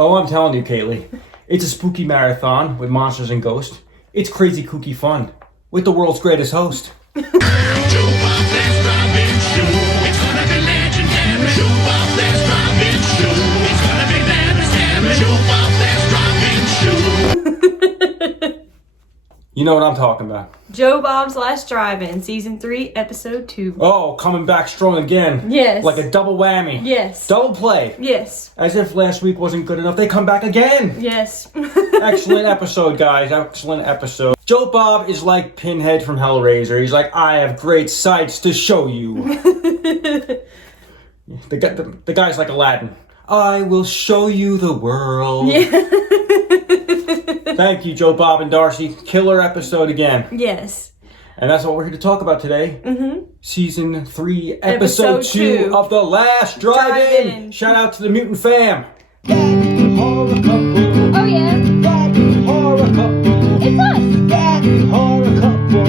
Oh, I'm telling you, Kaylee. It's a spooky marathon with monsters and ghosts. It's crazy kooky fun with the world's greatest host. Joe Bob, let's drive in show. It's gonna be legendary. Joe Bob, let's drive in show. It's gonna be legendary. Joe Bob, let's drive in show. You know what I'm talking about. Joe Bob's Last Drive-In, Season 3, Episode 2. Oh, coming back strong again. Yes. Like a double whammy. Yes. Double play. Yes. As if last week wasn't good enough, they come back again. Yes. Excellent episode, guys. Excellent episode. Joe Bob is like Pinhead from Hellraiser. He's like, I have great sights to show you. The guy's like Aladdin. I will show you the world. Yeah. Thank you, Joe Bob and Darcy. Killer episode again. Yes. And that's what we're here to talk about today. Mm-hmm. Season 3, Episode 2 of The Last Drive-In. Shout out to the Mutant Fam. That horror couple. Oh, yeah. That horror couple. It's us. That horror couple.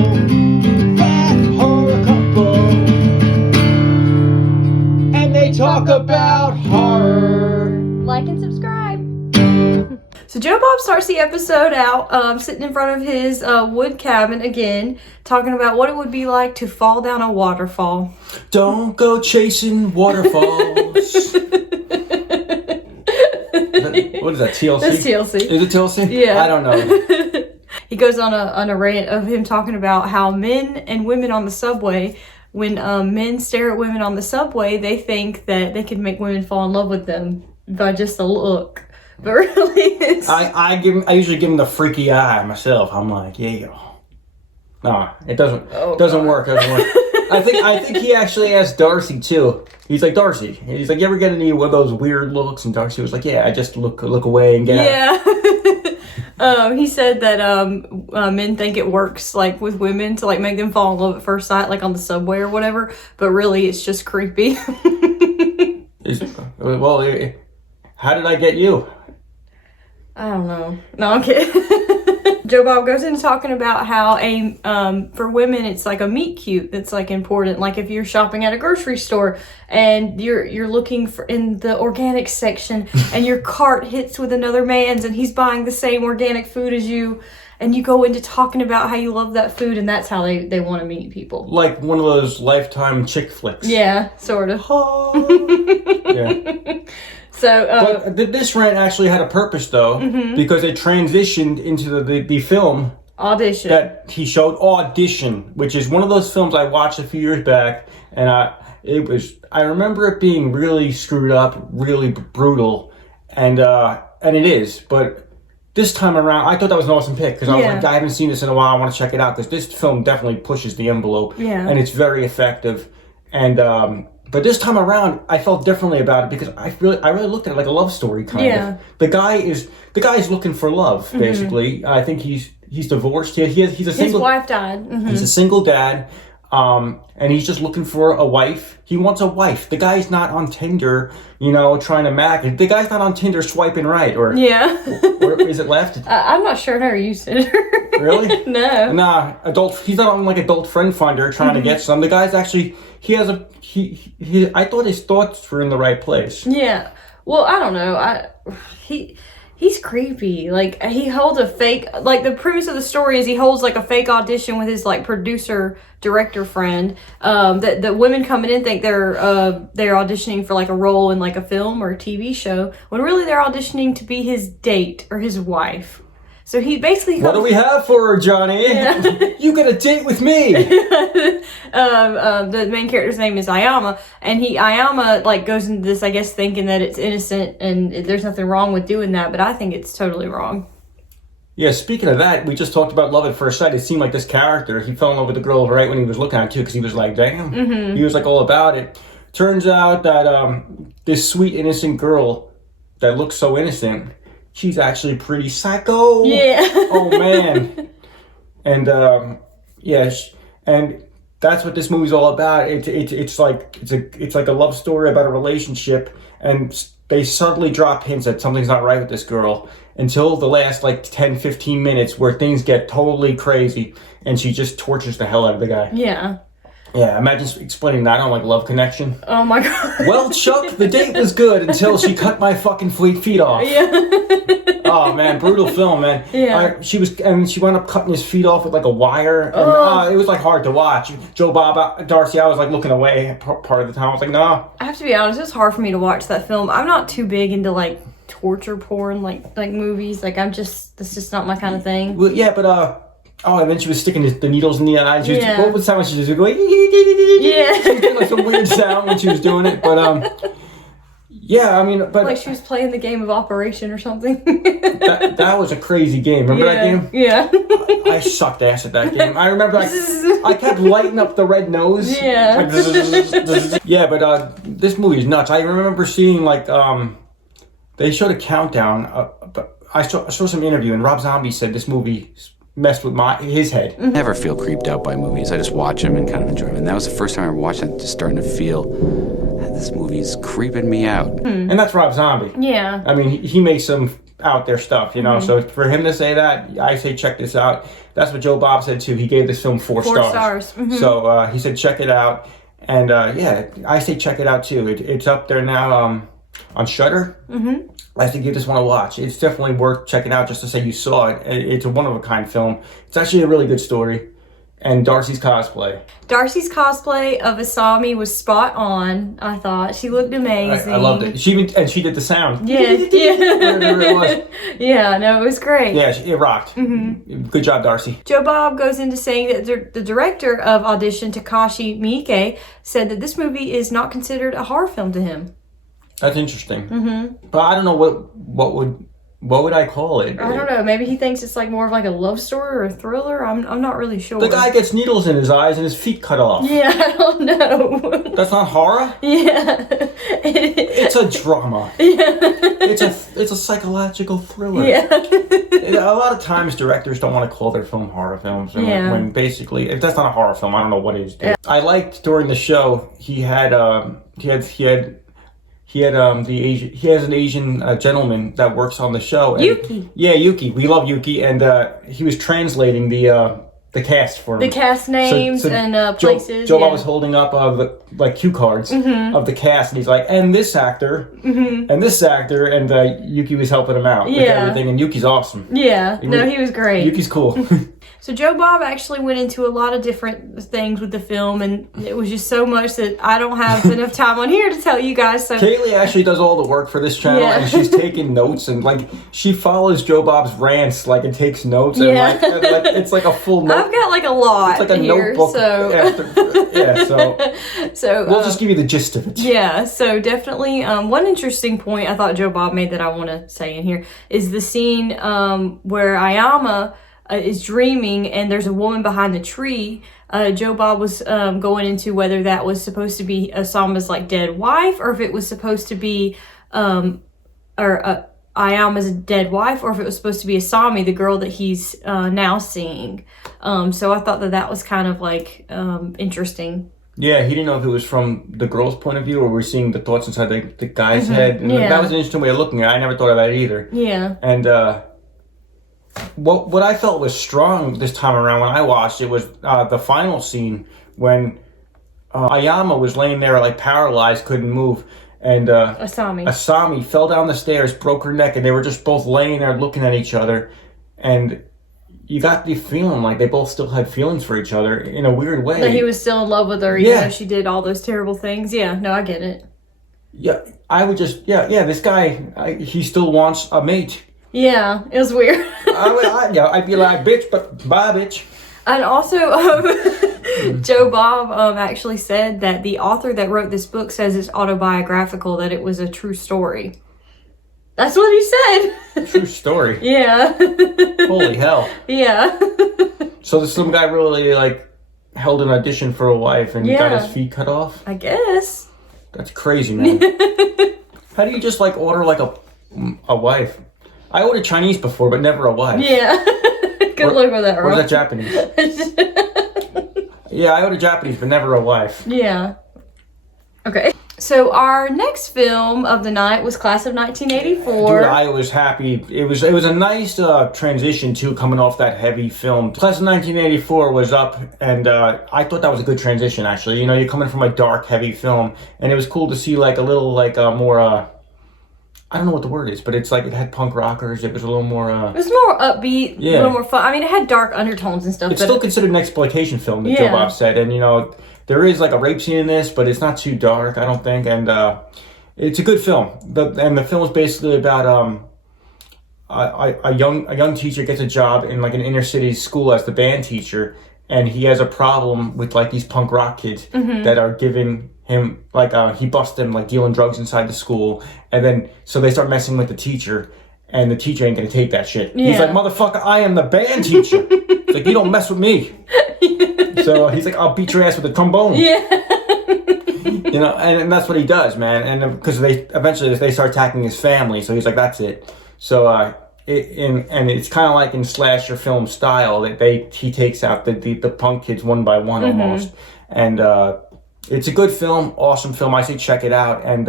That horror couple. And they talk about horror. Like and subscribe. So Joe Bob starts the episode out sitting in front of his wood cabin again, talking about what it would be like to fall down a waterfall. Don't go chasing waterfalls. What is that, TLC? That's TLC. Is it TLC? Yeah. I don't know. He goes on a rant of him talking about how men and women on the subway, when men stare at women on the subway, they think that they can make women fall in love with them by just a look. But really, it's... I usually give him the freaky eye myself. I'm like, yeah. No, it doesn't work. I think he actually asked Darcy too. He's like, Darcy. He's like, you ever get any of those weird looks? And Darcy was like, yeah, I just look away and get out. Yeah. He said that men think it works like with women to like make them fall in love at first sight, like on the subway or whatever. But really, it's just creepy. Well, how did I get you? I don't know. No, I'm kidding. Joe Bob goes into talking about how for women it's like a meet cute that's like important. Like if you're shopping at a grocery store and you're looking for in the organic section and your cart hits with another man's and he's buying the same organic food as you, and you go into talking about how you love that food, and that's how they want to meet people. Like one of those Lifetime chick flicks. Yeah, sort of. Yeah. So, but this rant actually had a purpose, though, because it transitioned into the film Audition that he showed, Audition, which is one of those films I watched a few years back, and I remember it being really screwed up, really brutal, and it is. But this time around, I thought that was an awesome pick because I was like, I haven't seen this in a while. I want to check it out because this film definitely pushes the envelope, and it's very effective, and. But this time around, I felt differently about it because I really looked at it like a love story kind of. The guy is looking for love, basically. I think he's divorced. He's a single. His wife died. He's a single dad, and he's just looking for a wife. He wants a wife. The guy's not on Tinder, trying to match. The guy's not on Tinder swiping right, or or is it left? I'm not sure how you said it. Really? No. Nah, he's not on like adult friend finder trying to get some. The guy's actually, I thought his thoughts were in the right place. Yeah. Well, I don't know. He's creepy. Like he holds a fake, like the premise of the story is he holds like a fake audition with his like producer director friend. That the women coming in think they're auditioning for like a role in like a film or a TV show, when really they're auditioning to be his date or his wife. So he basically... What do we have for her, Johnny? Yeah. You got a date with me. The main character's name is Ayama, and Ayama like goes into this, I guess, thinking that it's innocent and there's nothing wrong with doing that, but I think it's totally wrong. Yeah, speaking of that, we just talked about love at first sight. It seemed like this character, he fell in love with the girl right when he was looking at it too, because he was like, damn. He was like all about it. Turns out that this sweet, innocent girl that looks so innocent... She's actually pretty psycho. Yeah. Oh man. And and that's what this movie's all about. It's like a love story about a relationship, and they subtly drop hints that something's not right with this girl until the last like 10-15 minutes where things get totally crazy and she just tortures the hell out of the guy. Yeah. Yeah, imagine explaining that on like Love Connection. Oh my god. Well, Chuck, the date was good until she cut my fucking feet off. Yeah. Oh man, brutal film, man. Yeah. She wound up cutting his feet off with like a wire, and it was like hard to watch. Joe Bob, Darcy, I was like looking away part of the time. I was like, no. I have to be honest, it was hard for me to watch that film. I'm not too big into like torture porn, like movies. Like that's just not my kind of thing. Well, yeah, but and then she was sticking the needles in the eye. She was, Yeah. what was the sound? She was going, Yeah. she was doing like some weird sound when she was doing it, but yeah, I mean, but Like she was playing the game of Operation or something. that was a crazy game. Remember that game? Yeah. I sucked ass at that game. I remember I kept lighting up the red nose. Yeah. Like, zzz. Yeah, but this movie is nuts. I remember seeing like they showed a countdown. But I saw some interview and Rob Zombie said this movie messed with his head. Mm-hmm. Never feel creeped out by movies. I just watch them and kind of enjoy them. And that was the first time I ever watched it, just starting to feel this movie's creeping me out. And that's Rob Zombie. Yeah. I mean, he makes some out there stuff, you know. So for him to say that, I say check this out. That's what Joe Bob said too. He gave this film 4 stars. 4 stars. Mm-hmm. So he said check it out, and yeah, I say check it out too. It's up there now on Shudder. Mm-hmm. I think you just want to watch. It's definitely worth checking out just to say you saw it. It's a one-of-a-kind film. It's actually a really good story. And Darcy's cosplay. Darcy's cosplay of Asami was spot on, I thought. She looked amazing. I loved it. She did the sound. Yeah, Whatever it was. Yeah, no, it was great. Yeah, it rocked. Mm-hmm. Good job, Darcy. Joe Bob goes into saying that the director of Audition, Takashi Miike, said that this movie is not considered a horror film to him. That's interesting. Mm-hmm. But I don't know what would I call it? I don't know. Maybe he thinks it's like more of like a love story or a thriller. I'm not really sure. The guy gets needles in his eyes and his feet cut off. Yeah, I don't know. That's not horror? Yeah. It's a drama. Yeah. It's a psychological thriller. Yeah. A lot of times directors don't want to call their film horror films. And Yeah. when basically, if that's not a horror film, I don't know what is. Yeah. I liked during the show, he has an Asian gentleman that works on the show. And, Yuki. Yeah, Yuki. We love Yuki, and he was translating the cast for him. The cast names and places. Joe Bob was holding up the cue cards of the cast, and he's like, and this actor, and this actor, and Yuki was helping him out with everything, and Yuki's awesome. Yeah, he was great. Yuki's cool. So Joe Bob actually went into a lot of different things with the film, and it was just so much that I don't have enough time on here to tell you guys. So Kaylee actually does all the work for this channel, Yeah. and she's taking notes, and like she follows Joe Bob's rants, like and takes notes, and Yeah. like it's like a full note. I've got like a lot It's like a here, notebook. so So we'll just give you the gist of it. yeah, so definitely one interesting point I thought Joe Bob made that I want to say in here is the scene where Ayama is dreaming and there's a woman behind the tree. Joe Bob was going into whether that was supposed to be Asama's like dead wife, or if it was supposed to be Ayama's dead wife, or if it was supposed to be Asami, the girl that he's now seeing. So I thought that was kind of like interesting. Yeah, he didn't know if it was from the girl's point of view or we're seeing the thoughts inside the guy's head. And Yeah. that was an interesting way of looking at it. I never thought of that either. Yeah. And what I felt was strong this time around when I watched it was the final scene when Ayama was laying there like paralyzed, couldn't move. And Asami fell down the stairs, broke her neck, and they were just both laying there looking at each other. And you got the feeling like they both still had feelings for each other in a weird way. That he was still in love with her, even though she did all those terrible things. Yeah, no, I get it. Yeah, I would just, this guy, he still wants a mate. Yeah, it was weird. I'd be like, bitch, but bye, bitch. And also, Joe Bob actually said that the author that wrote this book says it's autobiographical, that it was a true story. That's what he said. True story. Yeah. Holy hell. Yeah. So some guy really like held an audition for a wife and got his feet cut off? I guess. That's crazy, man. How do you just like order like a wife? I ordered Chinese before, but never a wife. Yeah. Good luck with that, Or Rob. is that Japanese? Yeah, I ordered Japanese, but never a wife. Yeah. Okay. So our next film of the night was Class of 1984. Dude, I was happy. It was a nice transition too, coming off that heavy film. Class of 1984 was up, and I thought that was a good transition actually. You know, you're coming from a dark, heavy film, and it was cool to see like a little like more. I don't know what the word is, but it's like it had punk rockers. It was a little more. It was more upbeat, a Yeah. little more fun. I mean, it had dark undertones and stuff. It's but still considered an exploitation film, that Joe Yeah. Bob said, and you know there is like a rape scene in this, but it's not too dark, I don't think, and it's a good film. And the film is basically about a young teacher gets a job in like an inner city school as the band teacher, and he has a problem with like these punk rock kids that are giving him like he busts them like dealing drugs inside the school, and then so they start messing with the teacher. And the teacher ain't gonna take that shit. He's Yeah. like, motherfucker, I am the band teacher. It's like, you don't mess with me. So he's like, I'll beat your ass with a trombone. Yeah. You know, and that's what he does, man. And because they eventually they start attacking his family, so he's like, that's it. So and it's kind of like in slasher film style that he takes out the punk kids one by one almost. And it's a good film, awesome film. I say check it out. And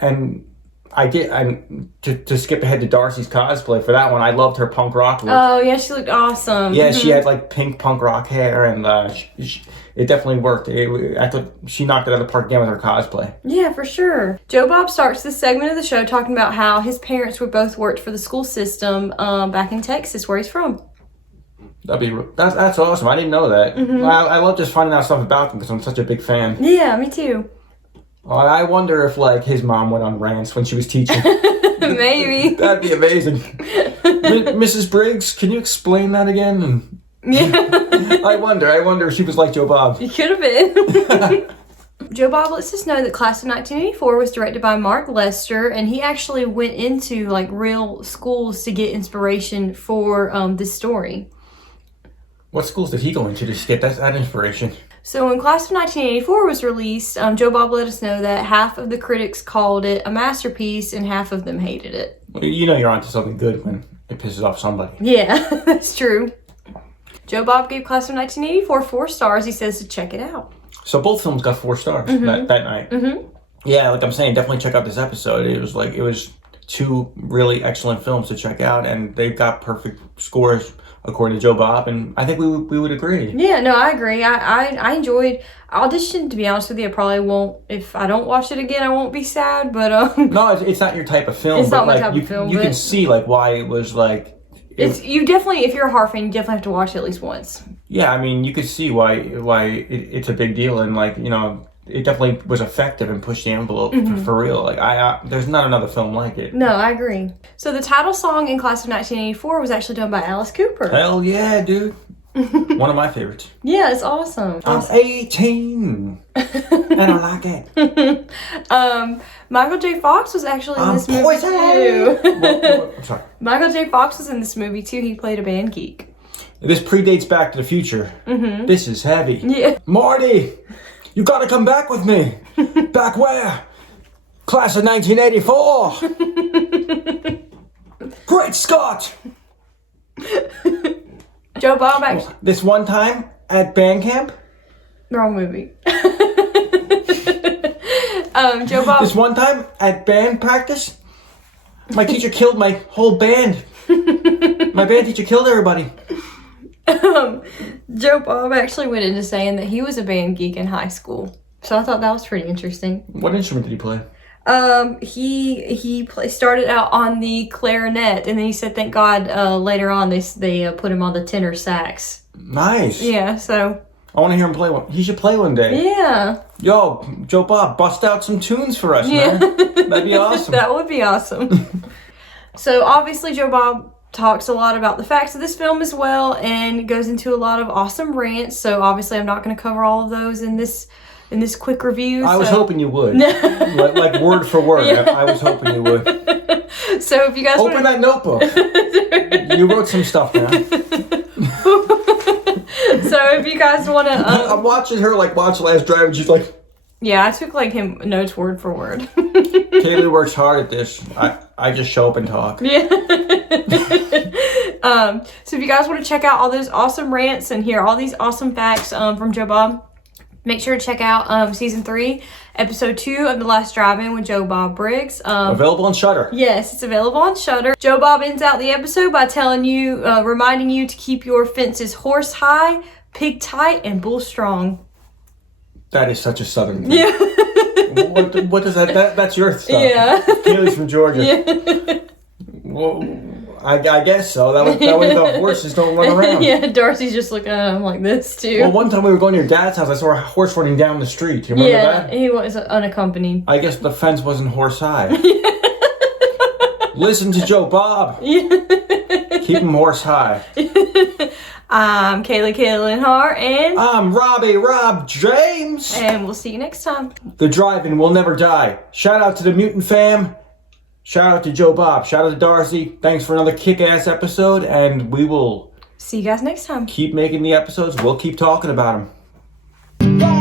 and I did, and to skip ahead to Darcy's cosplay for that one, I loved her punk rock look. Oh, yeah, she looked awesome. Yeah, she had like pink punk rock hair, and it definitely worked. I thought she knocked it out of the park again with her cosplay. Yeah, for sure. Joe Bob starts this segment of the show talking about how his parents were both worked for the school system back in Texas, where he's from. That's awesome. I didn't know that. I love just finding out stuff about them because I'm such a big fan. Yeah, me too. I wonder if like his mom went on rants when she was teaching. Maybe. That'd be amazing. Mrs. Briggs, can you explain that again? Yeah, I wonder if she was like Joe Bob. you could have been. Joe Bob lets us know that Class of 1984 was directed by Mark Lester, and he actually went into like real schools to get inspiration for this story. What schools did he go into to get that inspiration? So when Class of 1984 was released, Joe Bob let us know that half of the critics called it a masterpiece and half of them hated it. Well, you know you're onto something good when it pisses off somebody. Yeah, that's true. Joe Bob gave Class of 1984 4 stars. He says to check it out. So both films got 4 stars that night. Yeah, like I'm saying, definitely check out this episode. It was 2 really excellent films to check out, and they've got perfect scores according to Joe Bob, and I think we would agree. Yeah, no, I agree. I enjoyed Audition. To be honest with you, I probably won't. If I don't watch it again, I won't be sad. But No, it's not your type of film. It's but not my like, type of film, You but- can see like why it was like. it's you definitely, if you're a horror fan, you definitely have to watch it at least once. Yeah, I mean, you could see why it's a big deal, and like you know, it definitely was effective and pushed the envelope for real. Like there's not another film like it. No, I agree. So the title song in Class of 1984 was actually done by Alice Cooper. Hell yeah, dude! One of my favorites. Yeah, it's awesome. I'm 18 and I like it. Michael J. Fox was actually in I'm this movie poison. too. I'm sorry. Michael J. Fox was in this movie too. He played a band geek. This predates Back to the Future. This is heavy. Yeah. Marty, you gotta come back with me. Back where? Class of 1984. Great Scott! Joe Bob actually. This one time at band camp, Wrong movie. Joe Bob. this one time at band practice, my teacher killed my whole band. My band teacher killed everybody. Joe Bob actually went into saying that he was a band geek in high school. So I thought that was pretty interesting. What instrument did he play? Started out on the clarinet, and then he said, "Thank God." Later on, they put him on the tenor sax. Nice. Yeah. So. I want to hear him play one. He should play one day. Yeah. Yo, Joe Bob, bust out some tunes for us, man. That'd be awesome. That would be awesome. So obviously, Joe Bob talks a lot about the facts of this film as well, and goes into a lot of awesome rants. So obviously, I'm not going to cover all of those in this quick review. I was hoping you would. like word for word. Yeah. I was hoping you would. So if you guys Open that notebook. You wrote some stuff down. So if you guys want to, I'm watching her like watch Last Drive, and she's like, yeah, I took like him notes word for word. Kaylee works hard at this. I just show up and talk. Yeah. So if you guys want to check out all those awesome rants and hear all these awesome facts from Joe Bob, Make sure to check out season 3, episode 2 of The Last Drive-In with Joe Bob Briggs. Available on Shudder. Yes, it's available on Shudder. Joe Bob ends out the episode by telling you, reminding you to keep your fences horse high, pig tight, and bull strong. That is such a southern thing. Yeah. What does that? That's your stuff. Yeah. Kaylee's from Georgia. Yeah. Well, I guess so. That way the horses don't run around. Yeah, Darcy's just looking at him like this too. Well, one time we were going to your dad's house, I saw a horse running down the street. You remember that? He was unaccompanied. I guess the fence wasn't horse high. Listen to Joe Bob. Keep him horse high. I'm Kaylee Killenhart, and I'm Rob James. And we'll see you next time. The drive-in will never die. Shout out to the Mutant fam. Shout out to Joe Bob. Shout out to Darcy. Thanks for another kick-ass episode, and we will See you guys next time. keep making the episodes. We'll keep talking about them. Bye.